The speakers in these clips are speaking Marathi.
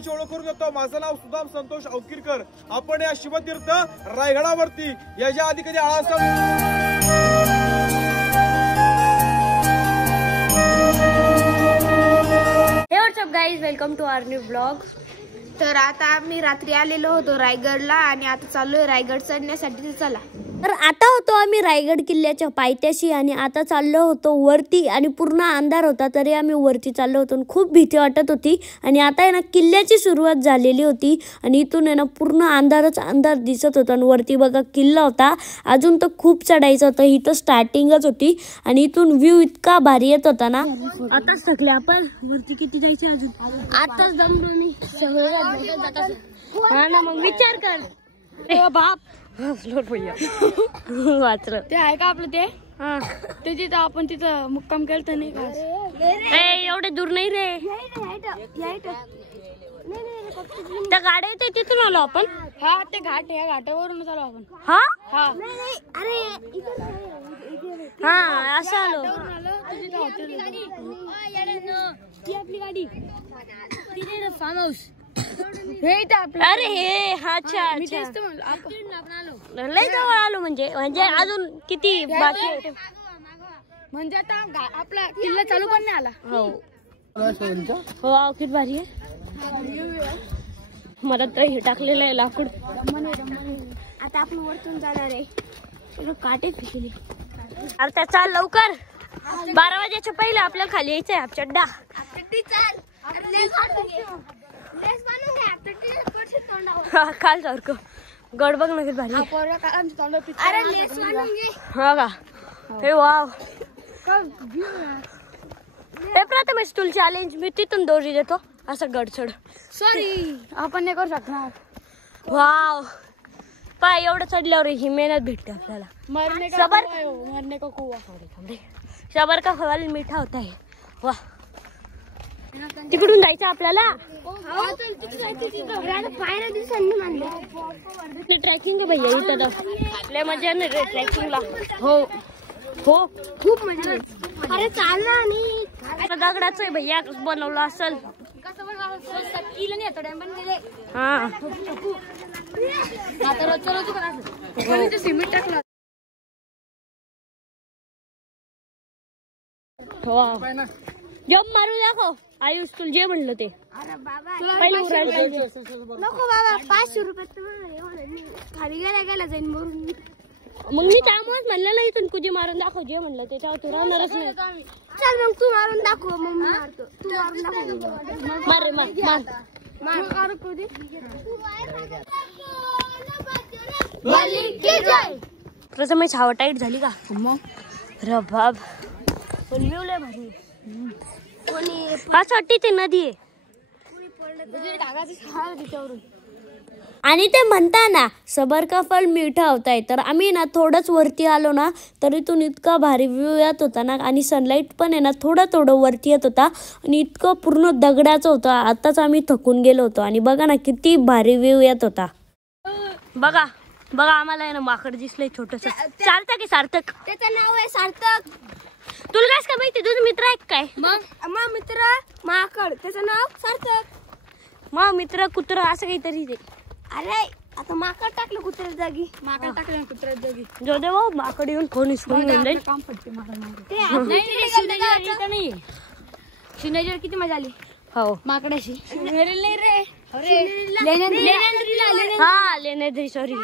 नावाची ओळख करून देतो। माझं नाव सुदाम संतोष अवकिरकर। आपण या शिवतीर्थ रायगडावरती याच्या आधी कधी guys welcome to our new blog. तर आता आम्ही रात्री आलेलो होतो रायगडला आणि आता चाललोय रायगड चढण्यासाठी। चला तर आता होतो आम्ही रायगड किल्ल्याच्या पायथ्याशी आणि आता चाललो होतो वरती आणि पूर्ण अंधार होता तरी आम्ही वरती चाललो होतो। खूप भीती वाटत होती आणि आता आहे ना किल्ल्याची सुरुवात झालेली होती आणि इथून आहे ना पूर्ण अंधारच अंधार दिसत होता आणि वरती बघा किल्ला होता। अजून तर खूप चढायचं होतं, ही तर स्टार्टिंगच होती आणि इथून व्ह्यू इतका भारी येत होता ना। आताच थकले आपण, वरती किती जायचे अजून, आताच दमलो मी सगळं। हा ना मग विचार कर बाप वाचलं ते आहे का आपलं ते। हा ते तिथं आपण तिथं मुक्काम केलं नाही का? एवढे दूर नाही रे, त्या गाड्या ते तिथून आलो आपण। हा ते घाट आहे, घाटावरून आलो आपण। हा हा अरे हा असं आलो ती आपली गाडी तिथे फार्म हाऊस। अरे हे अच्छा अच्छा लय जवळ आलो म्हणजे अजून किती बाकी म्हणजे आता आपला किल्ला चालू पण नाही आला। हो हो किती भारी आहे। मला तर हे टाकलेलं आहे लाकूड। आता आपण वरतून जाणार आहे, काटे फेकले। अरे त्या चाल लवकर, 12 वाजेच्या पहिले आपल्याला खाली यायचंय। चड्डा काल सारखं गड बघ ना किती भारी। हा का हे वाव हे प्रथमेश तुला चॅलेंज मी तिथून दोरी देतो असं गड चढ। सॉरी आपण नाही करू शकणार। वाव पाय एवढं चढल्यावर ही मेहनत भेटते आपल्याला। सबर मरने का कुआ, सबर का फल मीठा होता है। वाह तिकडून जायचं आपल्याला। ट्रॅकिंग भैया इथं लय मजा नाही रे ट्रॅकिंगला। हो हो खूप मजा। अरे चाल ना आणि दगडाचं आहे भैया बनवलं असेल। हा सिमेंट टाकलं। जॉब मारू दाखव आयुष तुला जे म्हणलं ते। नको बाबा 500 रुपये खाली गेला जाईन मरून। मग मी त्यामुळेच म्हणलं ना इथून कुजी मारून दाखव जे म्हणलं त्याच्यावर तू राहणारच नाही। चल मग तू मारून दाखव मग मी मारतो। तू मारून दाखव। मार रे मार मार कुदी। प्रथम छावा टाईट झाली का मग रबाब पण व्ह्यू लय भारी। असं वाटते ते नदी आहे आणि ते म्हणता ना सबर का फल मीठा होता है। तर आम्ही ना थोडंच वरती आलो ना तर इथून इतका भारी व्ह्यू येत होता ना आणि सनलाईट पण आहे ना थोडं वरती येत होता आणि इतकं पूर्ण दगडाचं होतं। आताच आम्ही थकून गेलो होतो आणि बघा ना किती भारी व्ह्यू येत होता। बघा बघा आम्हाला आहे ना माकड दिसलंय छोटस। सार्थक आहे सार्थक, त्याचं नाव आहे सार्थक। तुला काय का माहिती तुझा मित्र आहे काय? मग मित्र माकड त्याचं नाव सार्थक। मग मित्र कुत्रा असं काहीतरी ते। अरे आता माकड टाकलं कुत्र्याच्या जागी, माकड टाकलं कुत्र्याच्या जागी। जो दे भाऊ माकड येऊन फोन हिसकून घेऊन काम पडते माकड। नाही शिवनेरीवर किती मजा आली। हो माकडाशी नाही रे हा लेण्याद्री सॉरी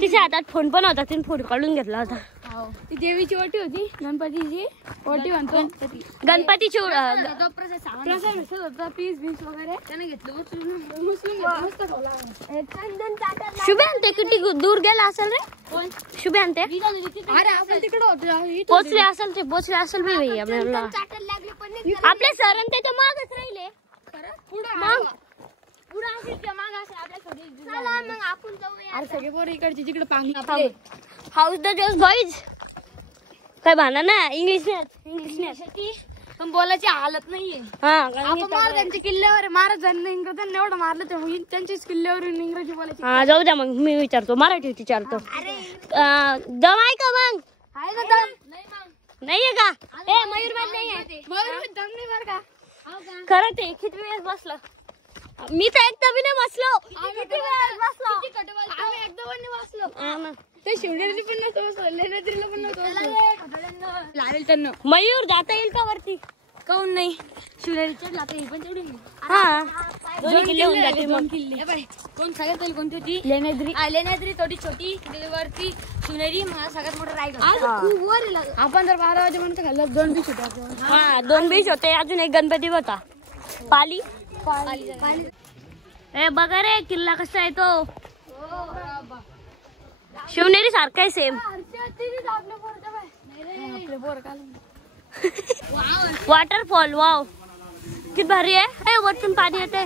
तिच्या हातात फोन पण होता, तिने फोन काढून घेतला होता। ती देवीची वटी होती, गणपतीची वटी म्हणतो गणपतीची पीस बीस वगैरे त्याने घेतलं। शुभ्यान ते किती दूर गेला असेल रे कोण? शुभ्यान ते अरे आपण तिकडे होतो पोचले असेल ते पोचले असेल मी भैया आपले सर त्याच्या मागच राहिले। अरे सगळे पोरं इकडचे तिकडे पाणी हाऊस द जस्ट बॉईज काय भाना ना इंग्लिश नाही पण बोलायची हालत नाहीये। महाराजांच्या किल्ल्यावर महाराजांनी इंग्रजांना एवढं मारलं तर त्यांच्याच किल्ल्यावर इंग्रजी बोलायची। हा जाऊ द्या मग मी विचारतो मराठीत विचारतो। दम आहे का मग? नाहीये का? ए मयूर नाहीये दम नाही बरं का? खरं ते किती वेळेस बसलो मी तर एकदा बी नाही बसलो किती वेळेस बसलो आम्ही एकदा पण नाही बसलो ते शिवनेरी पण नव्हतं लेण्याद्रीला पण नव्हतं लागेल त्यांना मयूर जाता येईल का वरती काऊन नाही शिवनेरीच्या जाता येईल पण तेवढी हा 2 किल्ले होऊन जातील 2 किल्ले कोण सगळ्यात पहिली कोणती होती लेण्याद्री थोडी छोटी वरती शिवनेरी सगळ्यात मोठं रायगड आपण जर 12 वाजेपर्यंत खाल्लं 2 बीच होते हा 2 बीच होते अजून एक गणपती होता पाली ए बघा रे किल्ला कसा आहे तो शिवनेरी सारखा आहे सेम वॉटरफॉल वाव किती भारी आहे वरतून पाणी येते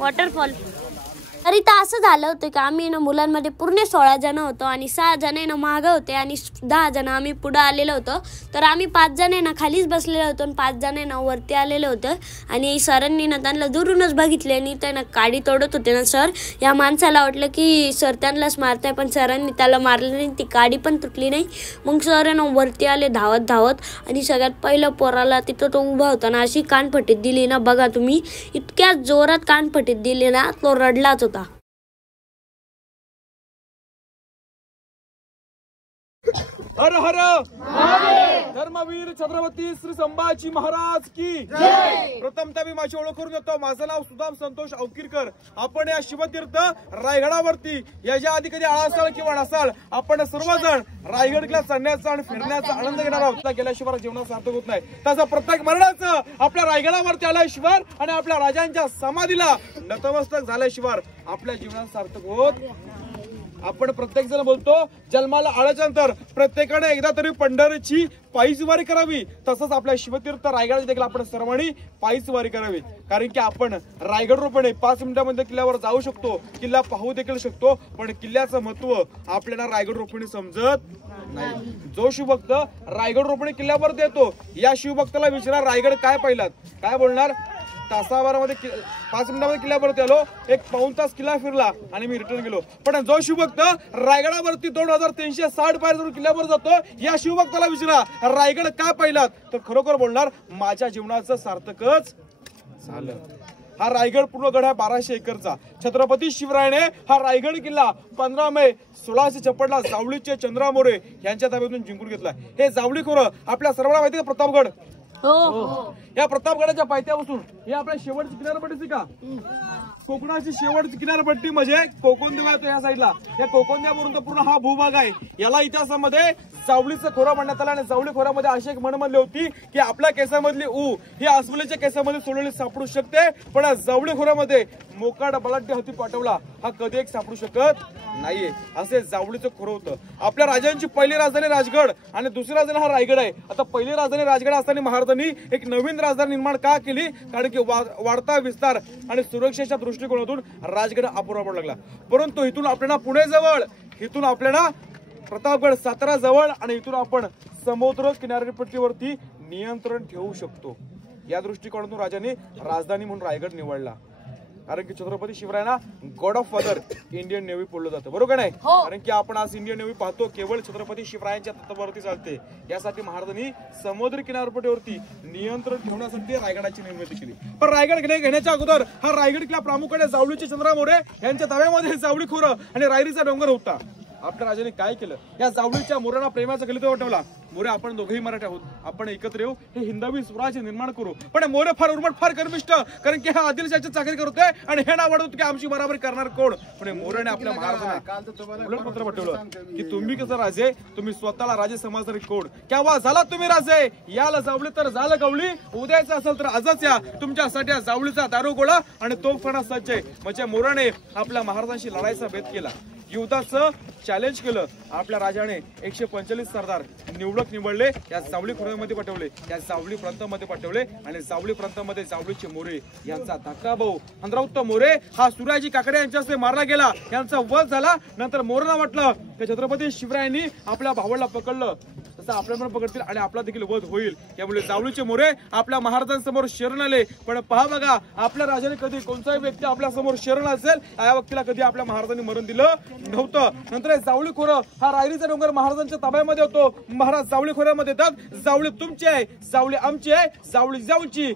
वॉटरफॉल तरी तर असं झालं होतं की आम्ही ना मुलांमध्ये पूर्ण 16 जण होतो आणि 6 जण ना मागं होते आणि 10 जण आम्ही पुढे आलेलो होतो तर आम्ही 5 जण ना खालीच बसलेलो होतो आणि 5 जण ना वरती आलेलो होतं आणि सरांनी ना त्यांना दुरूनच बघितले आणि त्यांना काडी तोडत होते ना सर या माणसाला वाटलं की सर त्यांनाच मारताय पण सरांनी त्याला मारलं नाही ती काडी पण तुटली नाही मग सर ना वरती आले धावत आणि सगळ्यात पहिलं पोराला तिथं तो उभा होता ना अशी कानफटीत दिली ना बघा तुम्ही इतक्या जोरात कानफटीत दिली ना तो रडलाच होता हर हर धर्मवीर छत्रपती श्री संभाजी महाराज की प्रथमतः मी माझी ओळख करून देतो माझं नाव सुदाम संतोष अवकिरकर आपण या शिवतीर्थ रायगडावरती याच्या आधी कधी आला असाल किंवा नसाल आपण सर्वजण रायगडला चढण्याचा आणि फिरण्याचा आनंद घेणार आहोत गेल्याशिवाय जीवनात सार्थक होत नाही तसं प्रत्येक मरणाचं आपल्या रायगडावरती आल्याशिवाय आणि आपल्या राजांच्या समाधीला नतमस्तक झाल्याशिवाय आपल्या जीवनात सार्थक होत आपण प्रत्येक जण बोलतो जन्माला आल्याच्या नंतर प्रत्येकाने एकदा तरी पंढरीची पायीचवारी करावी तसंच आपल्या शिवतीर्थ रायगड देखील आपण सर्वांनी पायीचवारी करावी कारण की आपण रायगड रोपणे 5 मिनिटांमध्ये किल्ल्यावर जाऊ शकतो किल्ला पाहू देखील शकतो पण किल्ल्याचं महत्व आपल्याला रायगड रोपणे समजत नाही जो शिवभक्त रायगड रोपणे किल्ल्यावर येतो या शिवभक्ताला विचारा रायगड काय पाहिलात काय बोलणार तासाभरामध्ये 5 मिनिटांमध्ये किल्ल्यावरती आलो एक पाऊण तास किल्ला फिरला आणि मी रिटर्न गेलो पण जो शिवभक्त रायगडावरती 2360 पायऱ्या किल्ल्यावर जातो या शिवभक्ताला विचारा रायगड काय पाहिलात तर खरोखर बोलणार माझ्या जीवनाचं सार्थकच झालं हा रायगड पूर्ण गड आहे 1200 एकरचा छत्रपती शिवरायाने हा रायगड किल्ला 15 मे 1656 ला जावळीचे चंद्रा मोरे यांच्या ताब्यातून जिंकून घेतला हे जावळी खोरं आपल्या सर्वांना माहिती आहे प्रतापगड या प्रतापगडाच्या पायथ्यापासून ही आपल्या शेवटची किनारपट्टी का कोकणाची शेवटची किनारपट्टी म्हणजे कोकणदेव आहे या साईडला या कोकणदेवावरून पूर्ण हा भूभाग आहे याला इतिहासामध्ये जावळीचं खोरा म्हणण्यात आलं आणि जावळी खोऱ्यामध्ये अशी एक म्हण म्हणली होती की आपल्या केसामधली ऊ ही अस्वलीच्या केसामध्ये सोडलेली सापडू शकते पण जावळी खोऱ्यामध्ये मोकाट बलाढ्य हाती पाठवला हा कधी एक सापडू शकत नाहीये असे जावळीचं खोरं होतं आपल्या राजांची पहिली राजधानी राजगड आणि दुसरी राजधानी हा रायगड आहे आता पहिली राजधानी राजगड असताना महाराजांनी एक नवीन राजधानी निर्माण का केली कारण की वाढता विस्तार आणि सुरक्षेच्या दृष्टिकोनातून राजगड अपुरा पडू लागला परंतु इथून आपल्याला पुणे जवळ इथून आपल्याला प्रतापगड सातारा जवळ आणि इथून आपण समुद्र किनारपट्टीवरती नियंत्रण ठेवू शकतो या दृष्टिकोनातून राजाने राजधानी म्हणून रायगड निवडला कारण की छत्रपती शिवरायांना god of father Indian navy बोललं जातं बरोबर नाही कारण की आपण आज इंडियन नेव्ही पाहतो केवळ छत्रपती शिवरायांच्या तत्वावरती चालते यासाठी महाराजांनी समुद्र किनारपट्टीवरती नियंत्रण ठेवण्यासाठी रायगडाची निर्मिती केली पण रायगड घेण्याच्या अगोदर हा रायगड किल्ला प्रामुख्याने जावळीचे चंद्रा मोरे यांच्या ताब्यामध्ये जावळी खोरं आणि रायरीचा डोंगर होता आपल्या राजाने काय केलं या जावळीच्या मोऱ्यांना प्रेमाचा गलित वाटवला मोरे आपण दोघेही मराठी आहोत आपण एकत्र येऊ हे हिंदवी स्वराज्य निर्माण करू पण मोरे फार उर्मट फार कर्मिष्ठ कारण की हा आदिलशाहीची चाकरी करतोय आणि हे नाव वाढवतो की आमची बराबरी करणार कोण पण मोरेने आपल्या महाराजांना उलट पत्र पाठवलं की तुम्ही कसं राजे तुम्ही स्वतःला राजे समजणारे कोण केव्हा झाला तुम्ही राजे याला जावळी तर झालं गवळी उद्याचं असेल तर आजच या तुमच्यासाठी जावळीचा दारू गोळा आणि तोफखाना सज्ज आहे म्हणजे मोरेने आपल्या महाराजांशी लढाईचा भेद केला युद्धाचं चॅलेंज केलं आपल्या राजाने 145 सरदार निवडले या जावळी खोऱ्यामध्ये पाठवले या जावळी प्रांतामध्ये पाठवले आणि जावळी प्रांतामध्ये जावळीचे मोरे यांचा धाकटा भाऊ हंद्रावत मोरे हा सूर्याजी काकडे यांच्या हस्ते मारला गेला यांचा वध झाला नंतर मोरेला वाटलं की छत्रपती शिवरायांनी आपल्या भावाला पकडलं तसं आपल्या पण पकडतील आणि आपला देखील वध होईल। त्यामुळे जावळीचे मोरे आपल्या महाराजांसमोर शरण आले, पण पहा बघा आपल्या राजाने कधी कोणताही व्यक्ती आपल्या समोर शरण असेल या व्यक्तीला कधी आपल्या महाराजांनी मरण दिलं नव्हतं। नंतर जावळी खोरं हा रायरीचा डोंगर महाराजांच्या ताब्यामध्ये होतो। महाराज जावळी खोऱ्यामध्ये येतात, जावळी तुमची आहे, जावळी आमची आहे, जावळी जाऊची।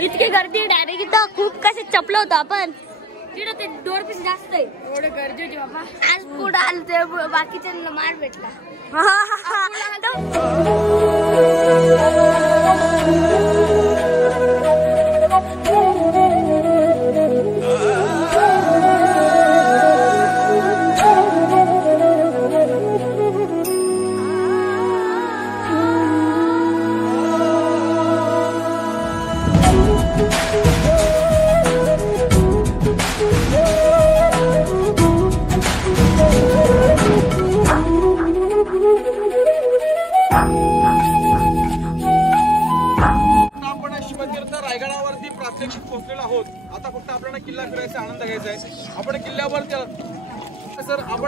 इतकी गर्दी डायरेक्ट इथं खूप कसे चपलं होतं आपण तिथं ते दोन पीस जास्त आहे एवढं गर्दी होती बाबा। आज पुढे आलं ते बाकीच्यांना मार भेटला। रायगडावरती प्रात्यक्षिक पोहोचलेलो आहोत। आता फक्त आपल्याला किल्ला फिरायचा आनंद घ्यायचा आहे। आपण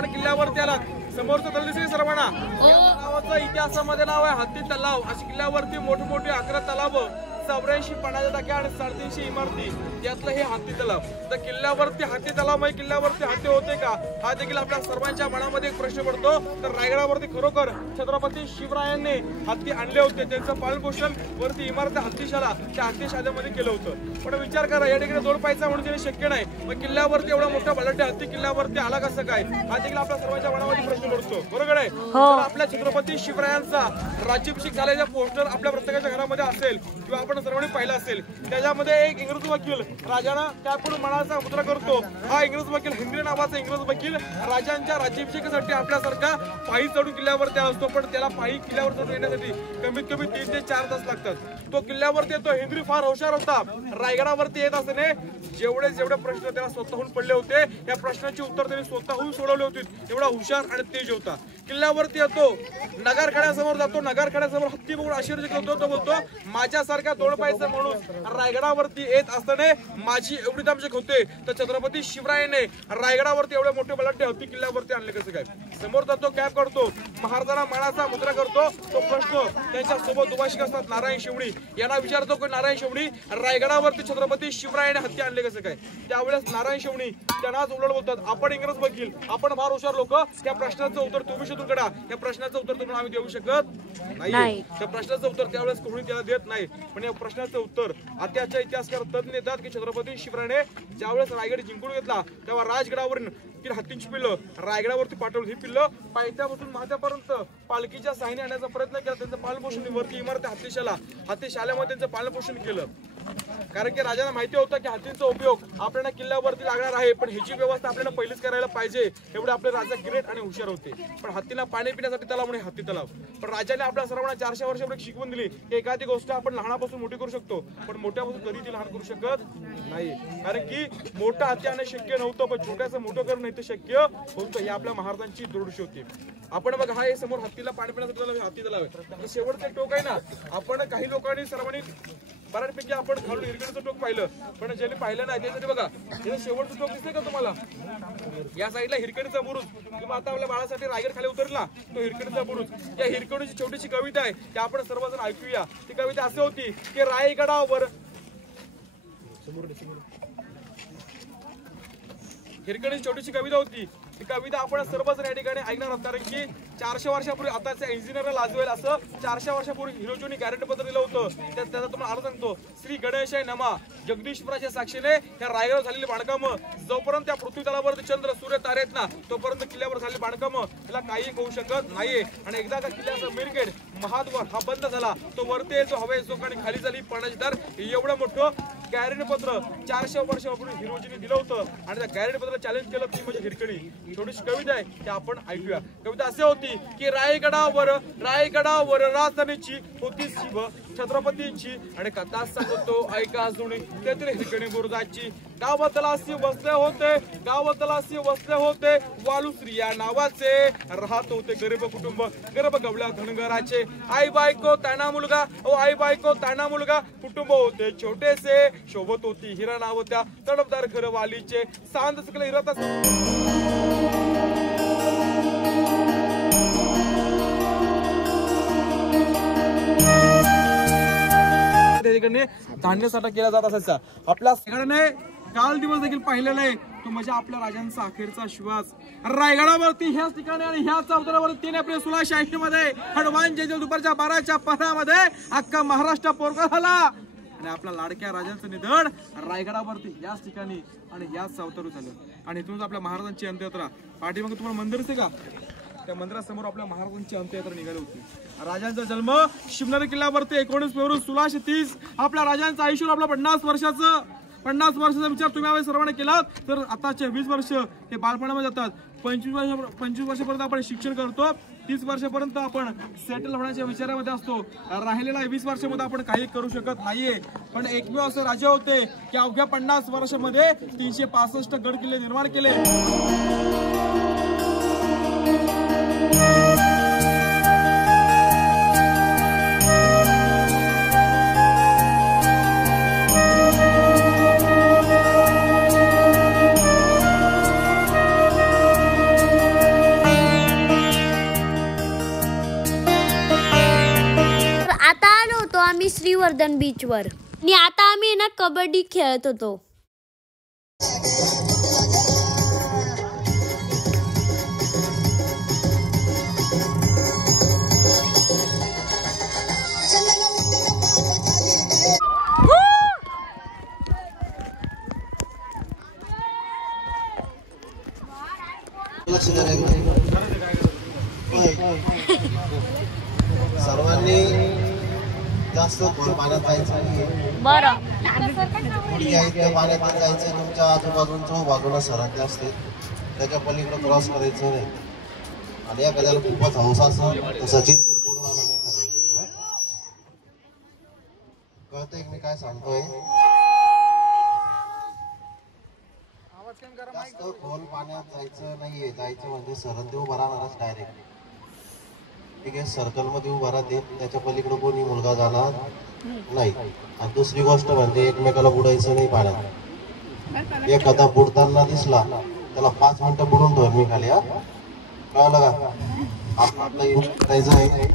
किल्ल्यावरती आलात, समोरचं तल दिसेल सर्वांना, नावाचं इतिहासामध्ये नाव आहे हत्ती तलाव। अशी किल्ल्यावरती मोठे मोठे 11 तलाव, 84 पाण्याच्या टाक्या आणि 350 इमारती, यातलं हे हत्ती तलाव। तर किल्ल्यावरती हत्ती तलाव म्हणजे किल्ल्यावरती हत्ती होते का, हा देखील आपल्या सर्वांच्या मनामध्ये एक प्रश्न पडतो। तर रायगडावरती खरोखर छत्रपती शिवरायांनी हत्ती आणले होते, त्यांचं पालनपोषण वरती इमारत हत्तीशाला त्या हत्तीशालेमध्ये केलं होतं। पण विचार करा या ठिकाणी 2 पायचा म्हणजे शक्य नाही, मग किल्ल्यावरती एवढा मोठा बलाढ्य हत्ती किल्ल्यावरती आला कसं काय, हा देखील आपल्या सर्वांच्या मनामध्ये प्रश्न पडतो। बरोबर आहे। तर आपल्या छत्रपती शिवरायांचा राज्याभिषेक झाल्याचा पोस्टर आपल्या प्रत्येकाच्या घरामध्ये असेल किंवा आपण सर्वांनी पाहिलं असेल। त्याच्यामध्ये एक इंग्रज वकील राजांना त्यापुढे मनाचा मुद्रा करतो। हा इंग्रज वकील हेनरी नावाचा इंग्रज वकील राजांच्या राज्याभिषेकासाठी आपल्यासारखा पायी चढून किल्ल्यावरती असतो, पण त्याला पायी किल्ल्यावर चढून येण्यासाठी कमीत कमी 3 ते 4 तास लागतात। तो किल्ल्यावरती येतो। हेनरी फार हुशार होता। रायगडावरती येत असताना जेवढे प्रश्न त्याला स्वतःहून पडले होते या प्रश्नाची उत्तर त्यांनी स्वतःहून सोडवले होते, एवढा हुशार आणि तेज होता। किल्ल्यावरती येतो, नगारखान्यासमोर जातो, नगारखान्यासमोर हत्ती बघून आश्चर्यचकित होतो। तो बोलतो माझ्यासारखा 2 पायचा माणूस रायगडावरती येत असताना माझी एवढी दामशक होते, तर छत्रपती शिवरायाने रायगडावरती एवढे मोठे बलाढ्य हत्ती किल्ल्यावरती आणले कसं काय। समोर जातो, कॅप करतो, महाराजांना मानाचा मुद्रा करतो। तो प्रश्न त्यांच्या सोबत दुभाषिक असतात नारायण शेवडी यांना विचारतो की नारायण शेवडी रायगडावरती छत्रपती शिवरायाने हत्ती आणले कसं काय। त्यावेळेस नारायण शेवडी त्यांनाच उलट बोलतात, आपण इंग्रज वकील, आपण फार हुशार लोक, त्या प्रश्नाचं उत्तर तुम्ही शोधून काढा, या प्रश्नाचं उत्तर तुम्हाला आम्ही देऊ शकत नाही। त्या प्रश्नाचं उत्तर त्यावेळेस कोणी त्याला देत नाही, पण या प्रश्नाचं उत्तर आताच्या इतिहासकार तज्ञ देतात की छत्रपती शिवरायाने ज्यावेळेस रायगड जिंकून घेतला तेव्हा राजगडावरून हत्तींची पिल्लं रायगडावरती पाठवली। ही पिल्लं पायथ्यापासून महात्यापर्यंत पालखीच्या सहाय्याने आणण्याचा प्रयत्न केला। त्यांचं पालनपोषण वरती इमारत हत्तीशाल्यामध्ये त्यांचं पालनपोषण केलं, कारण की राजांना माहिती होतं की हत्तींचा उपयोग आपल्याला किल्ल्यावरती लागणार आहे, पण ह्याची व्यवस्था आपल्याला पहिलीच करायला पाहिजे। एवढे आपले राजा ग्रेट आणि हुशार होते। पण हत्तीला पाणी पिण्यासाठी तलाव म्हणे हत्ती तलाव। पण राजाने आपल्या सर्वांना 400 वर्षापूर्वी शिकवून दिली की एखादी गोष्ट आपण लहानापासून मोठी करू शकतो, पण मोठ्यापासून कधी ती लहान करू शकत नाही, कारण की मोठा हत्ती आणणं शक्य नव्हतं, पण छोट्याचं मोठं करणं इथं शक्य होतं। ही आपल्या महाराजांची दृढशी होती। आपण बघा हा समोर हत्तीला पाणी पिण्यासाठी हत्ती तलाव आहे, शेवटचं टोक आहे ना। आपण काही लोकांनी सर्वांनी बऱ्यापैकी आपण खालून हिरकणीचं टोक पाहिलं, पण ज्यांनी पाहिलं नाही त्यासाठी बघा हे शेवटचं टोक दिसतंय का तुम्हाला, या साईडला हिरकणीचा बुरुज। किंवा आता आपल्या बाळासाठी रायगड खाली उतरला तो हिरकणीचा बुरुज, या हिरकणीची छोटीशी कविता आहे ती आपण सर्वजण ऐकूया। ती कविता अशी होती की रायगडावर हिरकणीची छोटीशी कविता होती. ती कविता आपण सर्वजण या ठिकाणी ऐकणार आहोत, कारण की 400 वर्षापूर्वी आताच्या इंजिनियरला लाजवेल असं 400 वर्षापूर्वी हिरोजींनी गॅरंटी पत्र दिलं होतं. त्याचा तुम्हाला अर्थ सांगतो. श्री गणेशाय नमा. जगदीश्वराच्या साक्षीने या रायगडावर झालेली बांधकाम, जोपर्यंत त्या पृथ्वी तलावरती चंद्र सूर्य तारे आहेत ना, तोपर्यंत किल्ल्यावर झालेली बांधकाम त्याला काही होऊ शकत नाहीये. आणि एकदा का किल्ल्याचा मिरगेट महाद्वार हा बंद झाला, तो वरती येतो हवे आणि खाली झाली पाण्याची दार. एवढं मोठं गॅरंटी पत्र 400 वर्षापूर्वी हिरोजींनी दिलं होतं. आणि त्या गॅरंटी पत्राला चॅलेंज केलं ती म्हणजे हिरकणी. थोडीशी कविता आहे ती आपण ऐकूया. कविता अशी होती की रायगडावर राजधानीची होती शिव छत्रपतींची, आणि कथा सांगतो ऐका जुनी तेथील हिरकणी बुरुजाची. गावातलासी वसले होते वालुश्री या नावाचे, राहत होते गरीब कुटुंब गरीब गवळ्या धनगराचे. आई बायको ताना मुलगा कुटुंब होते छोटेसे, शोभत होती हिरा नाव त्या तडफदार घर वालीचे. सांद सकल हिराता धान्य साठा केला जात असायचा. आपल्या सगळ्यांनी काल दिवस देखील पाहिलेला आहे तो म्हणजे आपल्या राजांचा अखेरचा श्वास. रायगडावरती ह्याच ठिकाणी आणि ह्याच चौतऱ्यावरती 3 एप्रिल 1686 मध्ये हनुमान जयंती दुपारच्या 12च्या पथामध्ये अख्खा महाराष्ट्र पोरका झाला. आणि आपल्या लाडक्या राजांचं निधन रायगडावरती याच ठिकाणी आणि याच चौतरू झालं. आणि इथूनच आपल्या महाराजांची अंत्ययात्रा. पाठीमागे तुम्हाला मंदिर दिसते का? त्या मंदिरासमोर आपल्या महाराजांची अंत्ययात्रा निघाली होती. राजांचा जन्म शिवनेरी किल्ल्यावरती 19 फेब्रुवारी 1630. आपल्या राजांचं आयुष्य आपलं 50 वर्षाचा विचार तुम्ही यावेळी सर्वांनी केलात तर आताचे 20 वर्ष हे बालपणामध्ये जातात. 25 वर्षापर्यंत आपण शिक्षण करतो. 30 वर्षापर्यंत आपण सेटल होण्याच्या विचारामध्ये असतो. राहिलेल्या 20 वर्षामध्ये आपण काही करू शकत नाहीये. पण एकमेव असे राजे होते की अवघ्या 50 वर्षामध्ये 365 गड किल्ले निर्माण केले. आम्ही श्रीवर्धन बीचवर आणि आता आम्ही ना कबड्डी खेळत होतो. सर्वांनी जास्त खोल पाण्यात जायचं नाही. बरं पाण्यात जायचं. तुमच्या आजूबाजूंच्या बाजूला सरकले असते त्याच्या पलीकडे क्रॉस करायचं नाही. आणि एखाद्याला खूपच हौस असेल तर सचिन सर पुढून आला नाही कळतंय मी काय सांगतोय. जास्त खोल पाण्यात जायचं नाहीये. जायचं म्हणजे सरहद्दी उभा राहणारच डायरेक्ट. ठीक आहे, सर्कल मध्ये उभा राहते त्याच्या पलीकडे कोणी मुलगा जाणार नाही. आणि दुसरी गोष्ट म्हणजे एकमेकाला बुडायचं नाही पाण्यात. एखादा बुडताना दिसला त्याला 5 मिनिटं बुडून ठेव मी खाली. कळलं का? आपलं करायचं आहे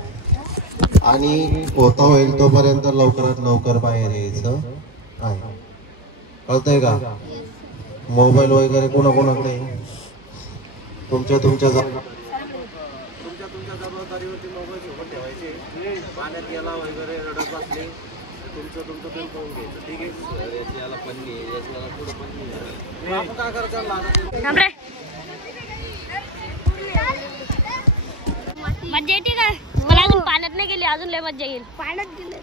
आणि होता होईल तोपर्यंत लवकरात लवकर बाहेर यायचं आहे. कळतंय का? मोबाईल वगैरे कोणाकोणाकडे तुमच्या जबाबदारीवरती मोबाईल सोबत ठेवायचे. पाण्यात गेला वगैरे रडत बसले तुमचं तुम्ही पाहून घ्यायचं. ठीक आहे, याला पन्नी याला पुढं पन्नी आपण काय करायचं. मजा येते का? मला अजून पाण्यात नाही गेली, अजून लय मजा येईल. पाण्यात गेले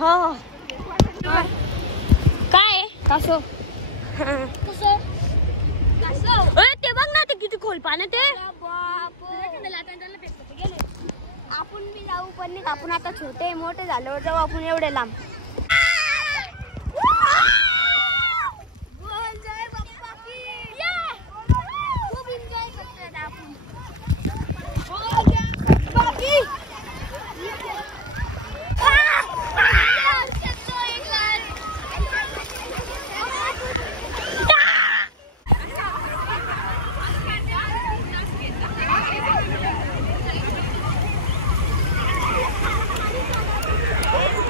हो काय कसं ते बघ ना, ते किती खोल पाण्यात आहे. आपण बी जाऊ पण नाही. आपण आता छोटे मोठे झाल्यावर जाऊ आपण एवढे लांब. खूप एन्जॉय करतोय आपण.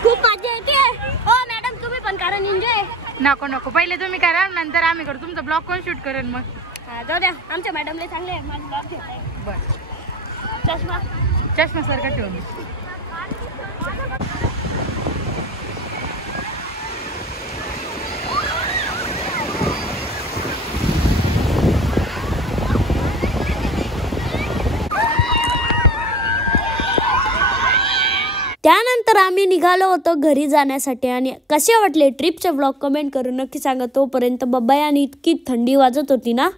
खूप मजा येते. नको नको, पहिले तुम्ही करा नंतर आम्ही करू. तुमचा ब्लॉग कोण शूट करेल मग? हा, जाऊ द्या, आमच्या मॅडमला चांगले आहे, माझं ब्लॉग घेत आहे. बर, चष्मा चष्मा सारखा ठेवून. त्यानंतर आम्ही निघालो होतो घरी जाण्यासाठी. आणि कसे वाटले ट्रिपचे व्लॉग कमेंट करून नक्की सांगा. तोपर्यंत बाय. आणि इतकी थंडी वाजत होती ना.